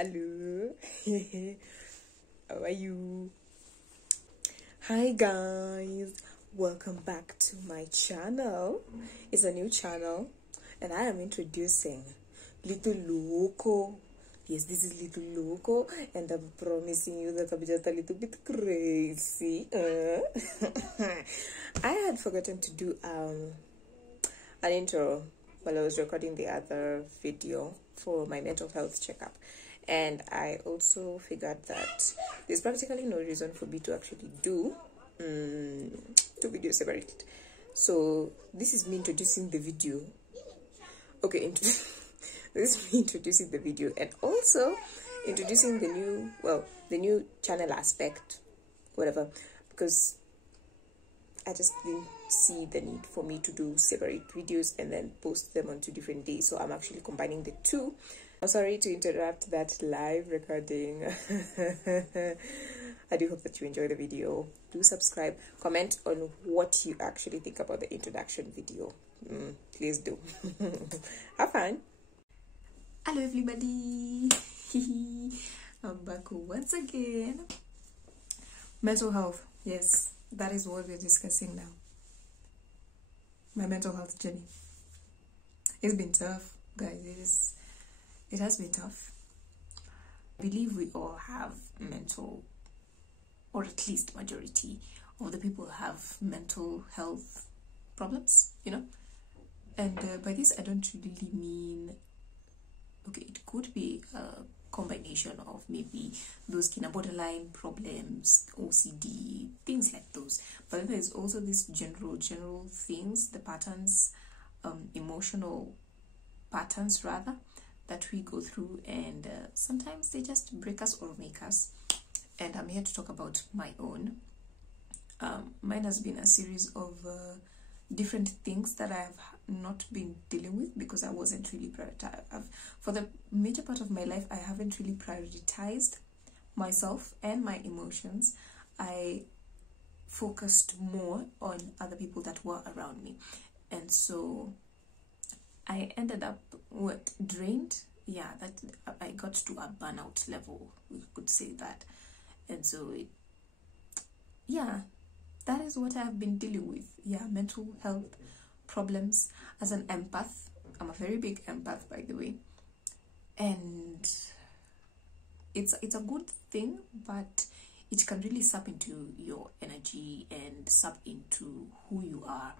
Hello. How are you? Hi guys, welcome back to my channel. It's a new channel and I am introducing Little Loco. Yes, this is Little Loco and I'm promising you that I'm just a little bit crazy. I had forgotten to do an intro while I was recording the other video for my mental health checkup, and I also figured that there's practically no reason for me to actually do two videos separated. So this is me introducing the video. Okay, this is me introducing the video and also introducing the new channel aspect, whatever, because I just didn't see the need for me to do separate videos and then post them on 2 different days. So I'm actually combining the two. I'm sorry to interrupt that live recording. I do hope that you enjoy the video. Do subscribe. Comment on what you actually think about the introduction video. Please do. Have fun. Hello everybody. I'm back once again. Mental health. Yes. That is what we're discussing now. My mental health journey. It's been tough, guys. It has been tough. I believe we all have mental, or at least majority of the people have mental health problems, you know. And by this, I don't really mean, okay, it could be a combination of maybe those kind of borderline problems, OCD, things like those. But then there's also these general things, the patterns, emotional patterns rather, that we go through, and sometimes they just break us or make us. And I'm here to talk about my own. Mine has been a series of different things that I have not been dealing with because I wasn't really prioritized. For the major part of my life, I haven't really prioritized myself and my emotions. I focused more on other people that were around me, and so I ended up drained. Yeah, that I got to a burnout level, we could say that. And so that is what I have been dealing with. Yeah, mental health problems. As an empath, I'm a very big empath, by the way, and it's a good thing, but it can really sap into your energy and sap into who you are,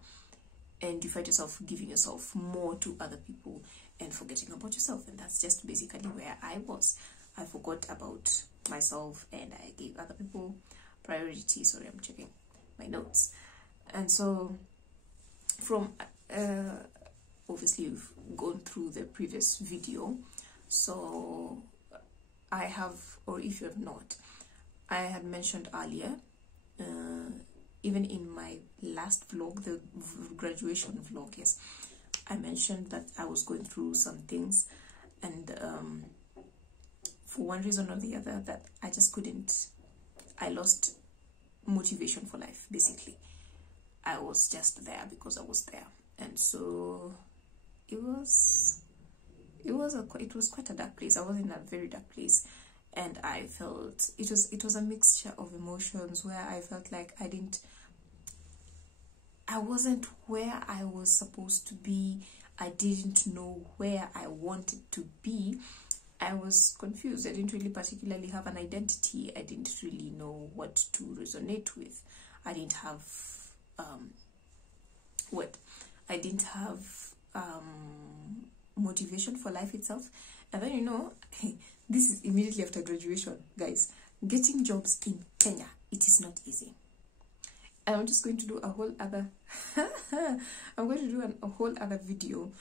and you find yourself giving yourself more to other people and forgetting about yourself. And that's just basically where I was. I forgot about myself and I gave other people priority. Sorry, I'm checking my notes. And so from obviously you've gone through the previous video, so I have, or if you have not, I had mentioned earlier, even in my last vlog, the graduation vlog, yes, I mentioned that I was going through some things, and for one reason or the other, that I just couldn't, I lost motivation for life. Basically, I was just there because I was there, and so it was quite a dark place. I was in a very dark place, and I felt it was a mixture of emotions where I felt like I wasn't where I was supposed to be. I didn't know where I wanted to be. I was confused. I didn't really particularly have an identity. I didn't really know what to resonate with. I didn't have motivation for life itself. And then, you know, this is immediately after graduation, guys. Getting jobs in Kenya, it is not easy. And I'm just going to do a whole other a whole other video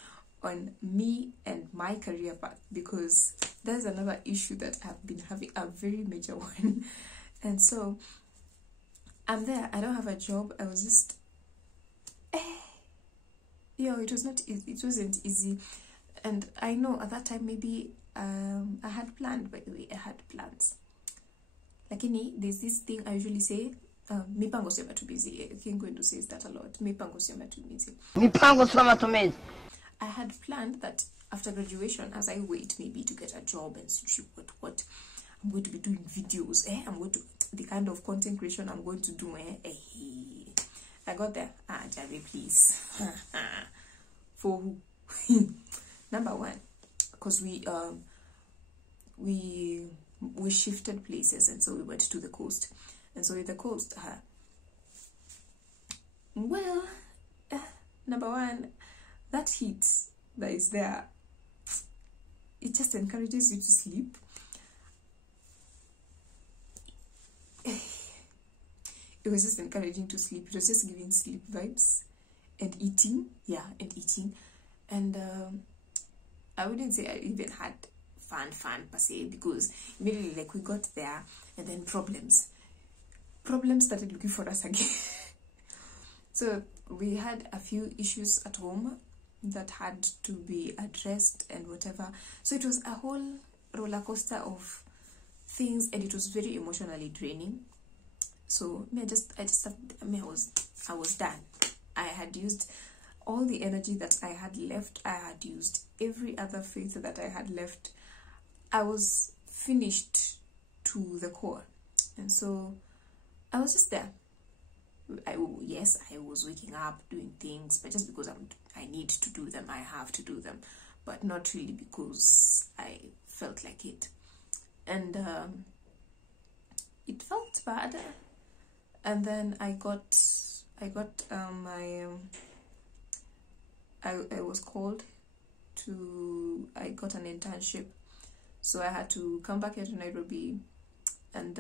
on me and my career path, because there's another issue that I've been having, a very major one. And so I'm there, I don't have a job. I was just it was not easy. It wasn't easy. And I know at that time maybe I had planned, by the way, I had plans. Lakini there's this thing I usually say, mipango sio too busy. I think going to say that a lot. Mipango sio too busy. Mipango sio too busy. I had planned that after graduation, as I wait maybe to get a job and see what I'm going to be doing videos, I'm going to, the kind of content creation I'm going to do, I got there. Jerry, please. For who? Number one, because we shifted places, and so we went to the coast. And so with the coast, number one, that heat that is there, it just encourages you to sleep. It was just encouraging to sleep. It was just giving sleep vibes. And eating, and I wouldn't say I even had fun per se, because immediately, like, we got there, and then problems started looking for us again. So we had a few issues at home that had to be addressed and whatever. So it was a whole roller coaster of things, and it was very emotionally draining. So I was done. I had used all the energy that I had left. I had used every other faith that I had left. I was finished to the core. And so I was just there. Yes, I was waking up, doing things, but just because I need to do them, I have to do them. But not really because I felt like it. And it felt bad. And then I got I was called to, I got an internship, so I had to come back here to Nairobi. And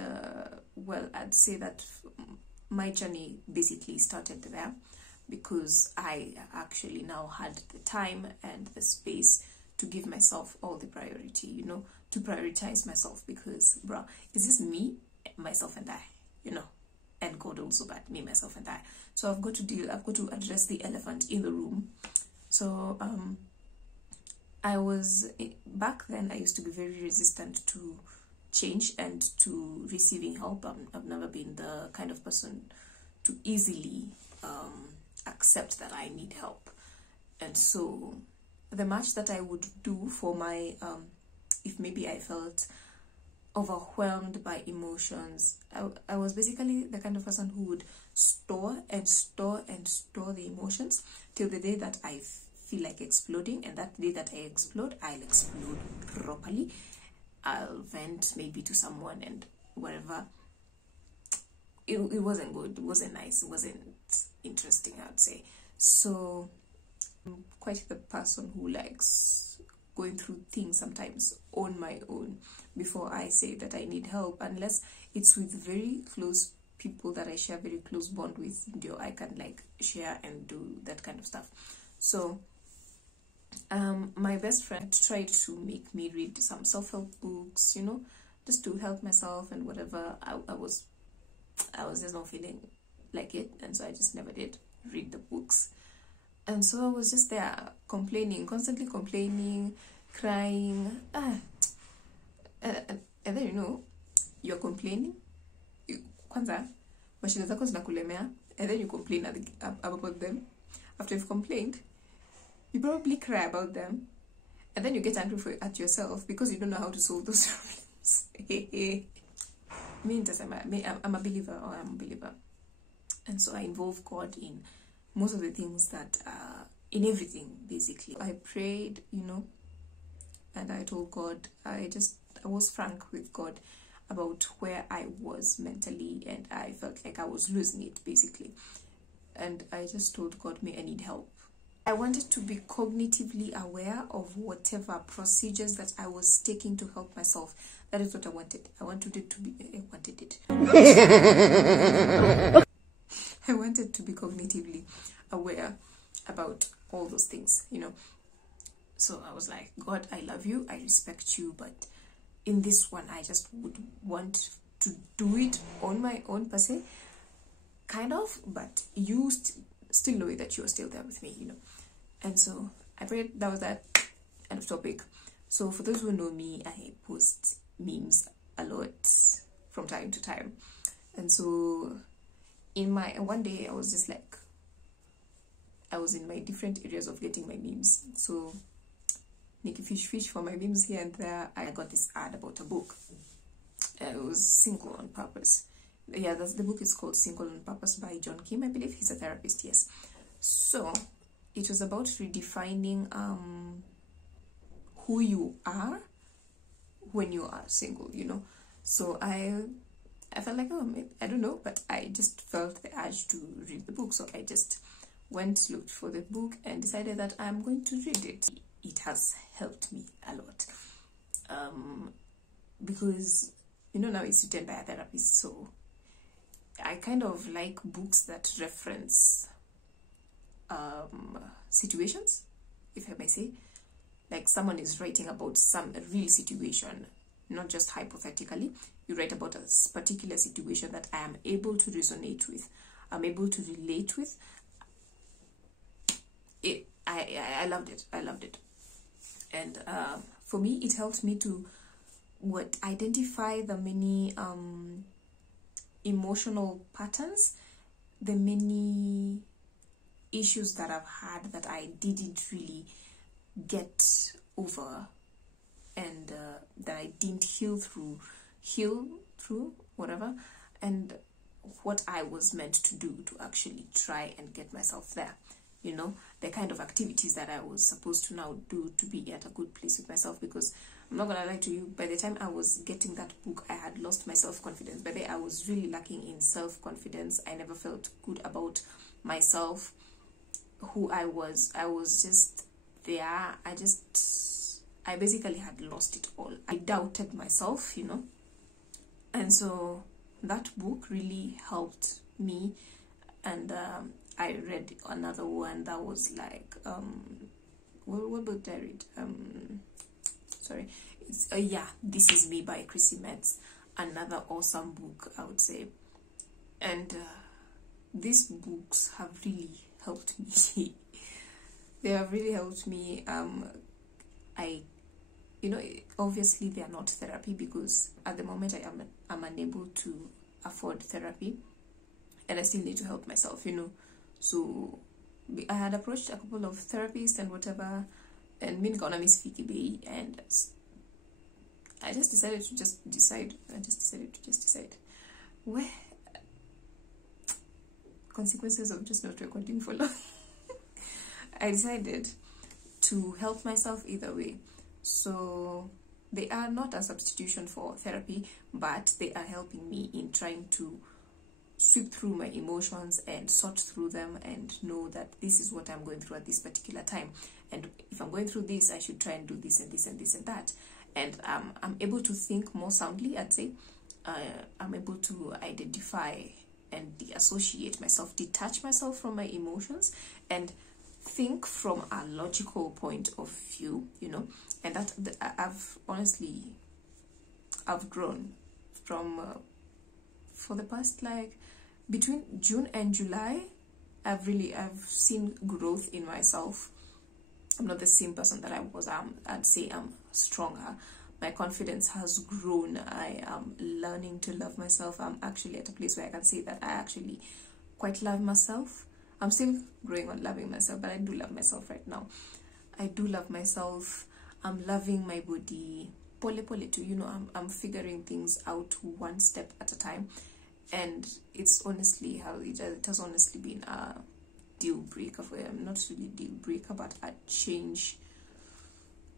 I'd say that my journey basically started there, because I actually now had the time and the space to give myself all the priority, to prioritize myself, because it's just me, myself and I, and God also, but me, myself and I. So I've got to address the elephant in the room. So back then I used to be very resistant to change and to receiving help. I've never been the kind of person to easily accept that I need help. And so the much that I would do for my if maybe I felt overwhelmed by emotions, I was basically the kind of person who would store the emotions till the day that I feel like exploding. And that day that I explode, I'll explode properly. I'll vent maybe to someone and whatever. It wasn't good, it wasn't nice, it wasn't interesting, I would say. So I'm quite the person who likes going through things sometimes on my own before I say that I need help, unless it's with very close people that I share very close bond with. I can like share and do that kind of stuff. So my best friend tried to make me read some self-help books, just to help myself and whatever. I was just not feeling like it, and so I just never did read the books. And so I was just there constantly complaining, crying. And then you're complaining. Kwanza, mashida zako zinakulemea, and then you complain about them. After you've complained, you probably cry about them, and then you get angry at yourself because you don't know how to solve those problems. I'm a believer, and so I involve God in most of the things that in everything basically. I prayed, and I told God, I was frank with God about where I was mentally, and I felt like I was losing it basically. And I just told God, I need help. I wanted to be cognitively aware of whatever procedures that I was taking to help myself. That is what I wanted. I wanted it. I wanted to be cognitively aware about all those things, So I was like, God, I love you, I respect you, but in this one, I just would want to do it on my own per se, kind of, but you still know that you're still there with me, And so I prayed. That was that. End of topic. So for those who know me, I post memes a lot from time to time. And so one day I was just I was in my different areas of getting my memes. So Nikki Fish for my memes here and there, I got this ad about a book. It was Single on Purpose. Yeah, the book is called Single on Purpose by John Kim, I believe. He's a therapist, yes. So it was about redefining who you are when you are single, you know. So I felt like, oh, I don't know, but I just felt the urge to read the book. So I just looked for the book and decided that I'm going to read it. It has helped me a lot, because, you know, now it's written by a therapist, so I kind of like books that reference situations, if I may say. Like someone is writing about a real situation, not just hypothetically. You write about a particular situation that I am able to resonate with, I'm able to relate with. I loved it. And for me, it helped me to identify the many emotional patterns, the many issues that I've had that I didn't really get over, and that I didn't heal through whatever, and what I was meant to do to actually try and get myself there. You know, the kind of activities that I was supposed to now do to be at a good place with myself. Because I'm not gonna lie to you, by the time I was getting that book, I had lost my self-confidence. By then I was really lacking in self-confidence. I never felt good about myself, who I was just there. I basically had lost it all. I doubted myself, you know. And so that book really helped me. And I read another one that was like, what book did I read? Sorry, it's yeah, This Is Me by Chrissy Metz. Another awesome book, I would say. And these books have really helped me. They have really helped me. You know, obviously they are not therapy, because at the moment I'm unable to afford therapy, and I still need to help myself, you know. So I had approached a couple of therapists and whatever, and me nikaona mi sifiki bei, and I just decided to decide. Where consequences of just not recording for long. I decided to help myself either way. So they are not a substitution for therapy, but they are helping me in trying to sweep through my emotions and sort through them, and know that this is what I'm going through at this particular time, and if I'm going through this, I should try and do this and this and this and that. And I'm able to think more soundly, I'd say. I'm able to identify and associate myself, detach myself from my emotions, and think from a logical point of view, you know. And that I've grown from for the past, like, between June and July, I've seen growth in myself. I'm not the same person that I was. I'd say I'm stronger. My confidence has grown. I am learning to love myself. I'm actually at a place where I can say that I actually quite love myself. I'm still growing on loving myself, but I do love myself right now. I do love myself. I'm loving my body. Pole too, you know, I'm figuring things out one step at a time. And it's honestly it has honestly been a deal breaker for them. Not really deal breaker, but a change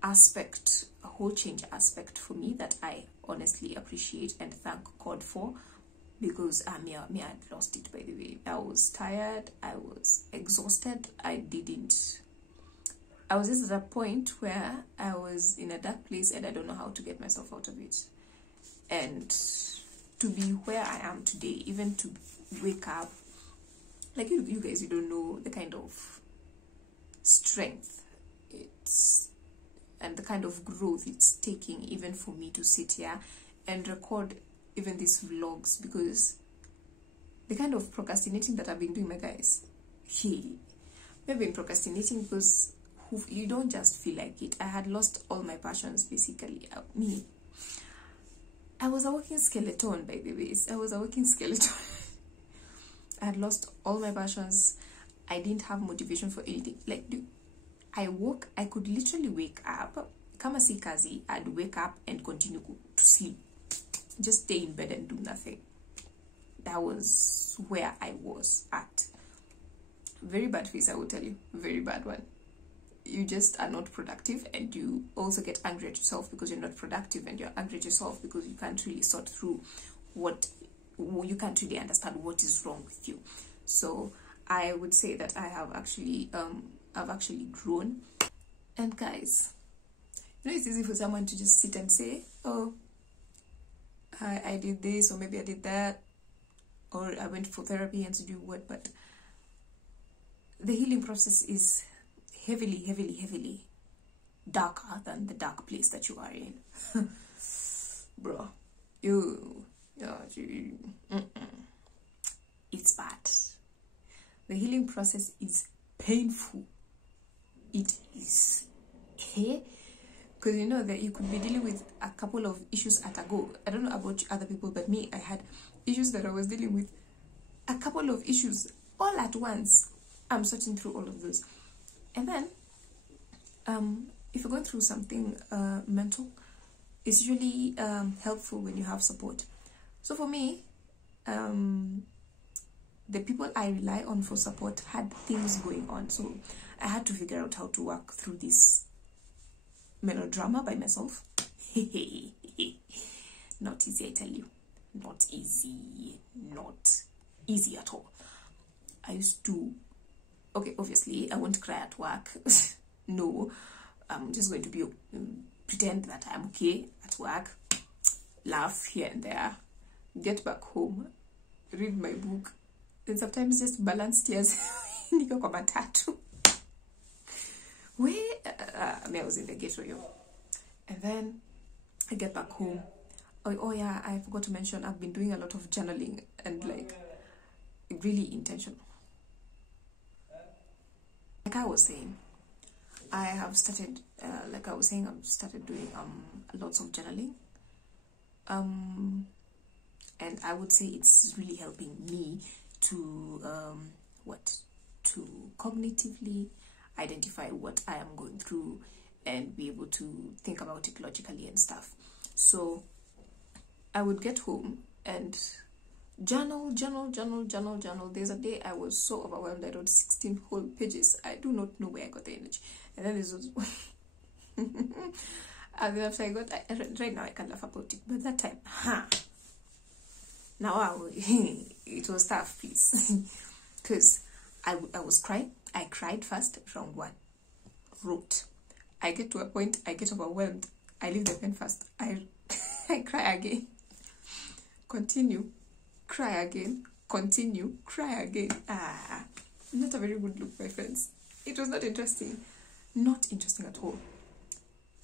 aspect, a whole change aspect for me that I honestly appreciate and thank God for. Because I had lost it, by the way. I was tired, I was exhausted, I was just at a point where I was in a dark place and I don't know how to get myself out of it. And to be where I am today, even to wake up, like you guys, you don't know the kind of strength and the kind of growth it's taking even for me to sit here and record even these vlogs, because the kind of procrastinating that I've been doing, my guys, I've been procrastinating because you don't just feel like it. I had lost all my passions, basically. I was a walking skeleton, by the way. I was a walking skeleton. I had lost all my passions. I didn't have motivation for anything. Like, I could literally wake up, kama si kazi, I'd wake up and continue to sleep. Just stay in bed and do nothing. That was where I was at. Very bad face, I will tell you. Very bad one. You just are not productive, and you also get angry at yourself because you're not productive, and you're angry at yourself because you can't really sort through you can't really understand what is wrong with you. So I would say that I have actually grown. And guys, it's easy for someone to just sit and say, oh, I did this, or maybe I did that, or I went for therapy and to do what, but the healing process is heavily darker than the dark place that you are in. Bro, it's bad. The healing process is painful. It is. Because that you could be dealing with a couple of issues at a go. I don't know about other people, but me, I had issues that I was dealing with. A couple of issues all at once. I'm searching through all of those. And then, if you're going through something mental, it's really helpful when you have support. So for me, the people I rely on for support had things going on. So I had to figure out how to work through this melodrama by myself. Not easy, I tell you. Not easy. Not easy at all. I used to... Okay, obviously, I won't cry at work. No. I'm just going to pretend that I'm okay at work. Laugh here and there. Get back home. Read my book. And sometimes just balance tears. Niko kwa matatu. I was in the ghetto, and then I get back home. Oh yeah, I forgot to mention, I've been doing a lot of journaling, and like really intentional. Like I was saying, I've started doing lots of journaling. And I would say it's really helping me to cognitively identify what I am going through and be able to think about it logically and stuff. So I would get home and journal. There's a day I was so overwhelmed I wrote 16 whole pages. I do not know where I got the energy. And then this was and then after right now I can laugh about it, but that time, now it was tough, please. Because I was crying. I cried first, round 1. Wrote. I get to a point, I get overwhelmed. I leave the pen first. I cry again. Continue. Cry again. Continue. Cry again. Not a very good look, my friends. It was not interesting. Not interesting at all.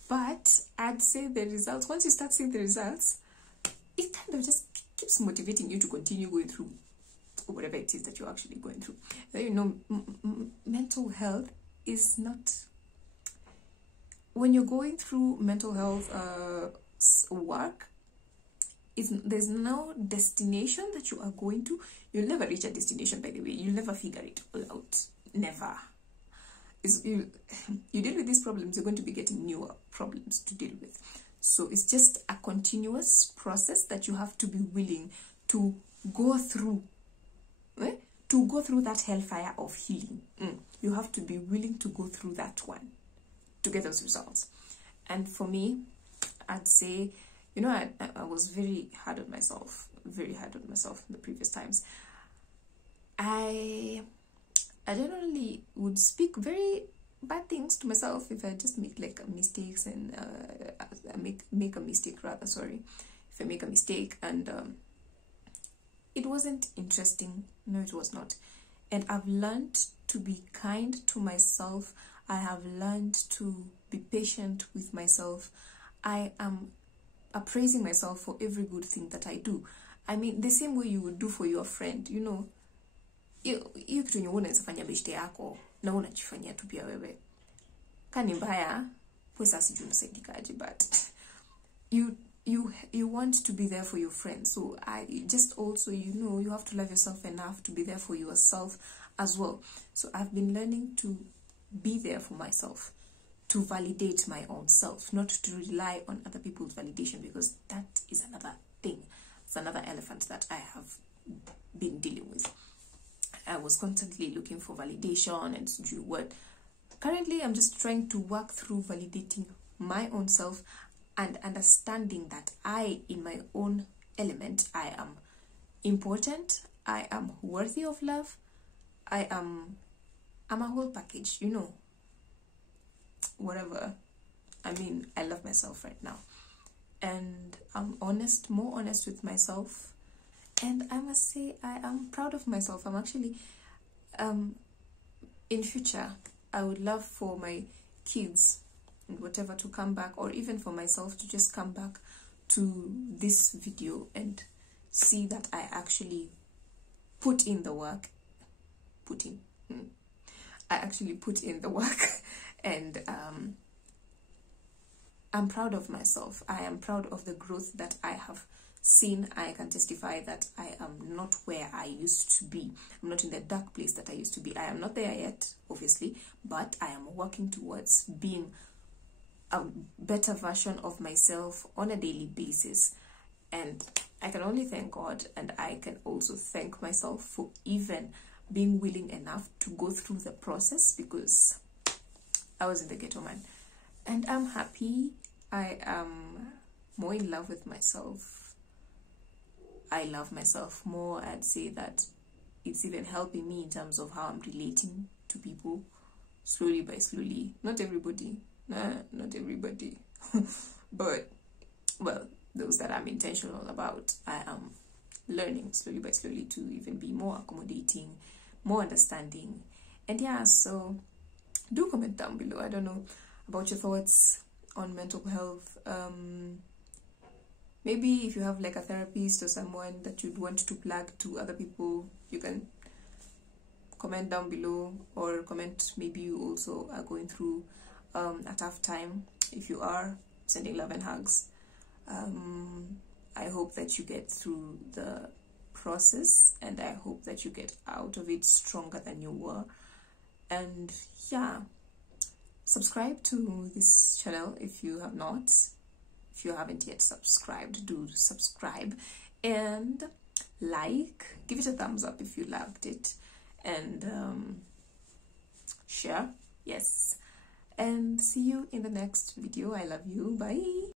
But I'd say the results, once you start seeing the results, it kind of just keeps motivating you to continue going through whatever it is that you're actually going through. Mental health is not... When you're going through mental health work, there's no destination that you are going to. You'll never reach a destination, by the way. You'll never figure it all out. Never. You deal with these problems, you're going to be getting newer problems to deal with. So it's just a continuous process that you have to be willing to go through. To go through that hellfire of healing. You have to be willing to go through that one to get those results. And for me, I'd say, I was very hard on myself. Very hard on myself in the previous times. I generally would speak very bad things to myself if I just make like mistakes and make a mistake rather, sorry. If I make a mistake and it wasn't interesting. No, it was not. And I've learned to be kind to myself. I have learned to be patient with myself. I am appraising myself for every good thing that I do. I mean, the same way you would do for your friend, hiyo kitu yenye unaweza fanya beshte yako na unajifanyia tu pia wewe. Kani mbaya, pesa sijui unasaidikaje, but you want to be there for your friends. So I just also, you have to love yourself enough to be there for yourself as well. So I've been learning to be there for myself, to validate my own self, not to rely on other people's validation, because that is another thing. It's another elephant that I have been dealing with. I was constantly looking for validation and do what. Currently, I'm just trying to work through validating my own self and understanding that I, in my own element, I am important, I am worthy of love, I'm a whole package, you know, whatever. I mean, I love myself right now, and I'm honest, more honest with myself, and I must say I am proud of myself. I'm actually, in future, I would love for my kids and whatever to come back, or even for myself to just come back to this video and see that I actually put in the work. I actually put in the work, and I'm proud of myself. I am proud of the growth that I have seen. I can testify that I am not where I used to be. I'm not in the dark place that I used to be. I am not there yet, obviously, but I am working towards being a better version of myself on a daily basis. And I can only thank God, and I can also thank myself for even being willing enough to go through the process, because I was in the ghetto, man. And I'm happy. I am more in love with myself. I love myself more. I'd say that it's even helping me in terms of how I'm relating to people, slowly by slowly. Not everybody. Not everybody. But, well, those that I'm intentional about, I am learning slowly by slowly to even be more accommodating, more understanding. And yeah, so do comment down below. I don't know about your thoughts on mental health. Maybe if you have like a therapist or someone that you'd want to plug to other people, you can comment down below, or comment maybe you also are going through a tough time. If you are, sending love and hugs. I hope that you get through the process, and I hope that you get out of it stronger than you were. And yeah, subscribe to this channel if you have not. If you haven't yet subscribed, do subscribe, and give it a thumbs up if you loved it, and share, yes, and see you in the next video. I love you. Bye.